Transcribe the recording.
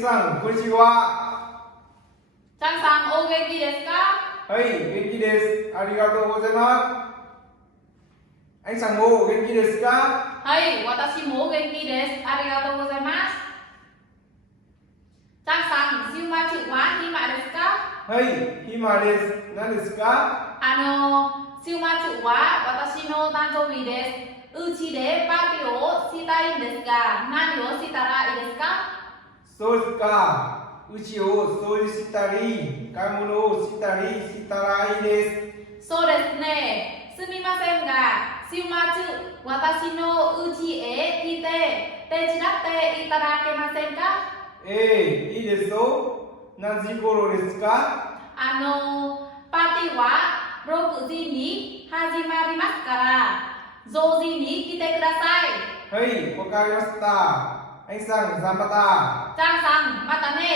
さん、こんにちは。ジャンさん、お元気ですか？はい、元気です。ありがとうございます。アイさんも元気ですか？はい、私もお元気です。ありがとうございます。ジャンさん、シウマチュはヒマですか？はい、ひまです。何ですか？シウマチュは私の誕生日です。うちでパーティーをしたいんですが、何をしたらいいですか？そうですか。うちを掃除したり、買い物をしたりしたらいいです。そうですね。すみませんが、シウマチュ、私のうちへ来て手伝っていただけませんか？いいですよ。何時頃ですか？パーティーは6時に始まりますから、10時に来てください。はい、わかりました。アイさん、さんまた。ジャンさん、またね。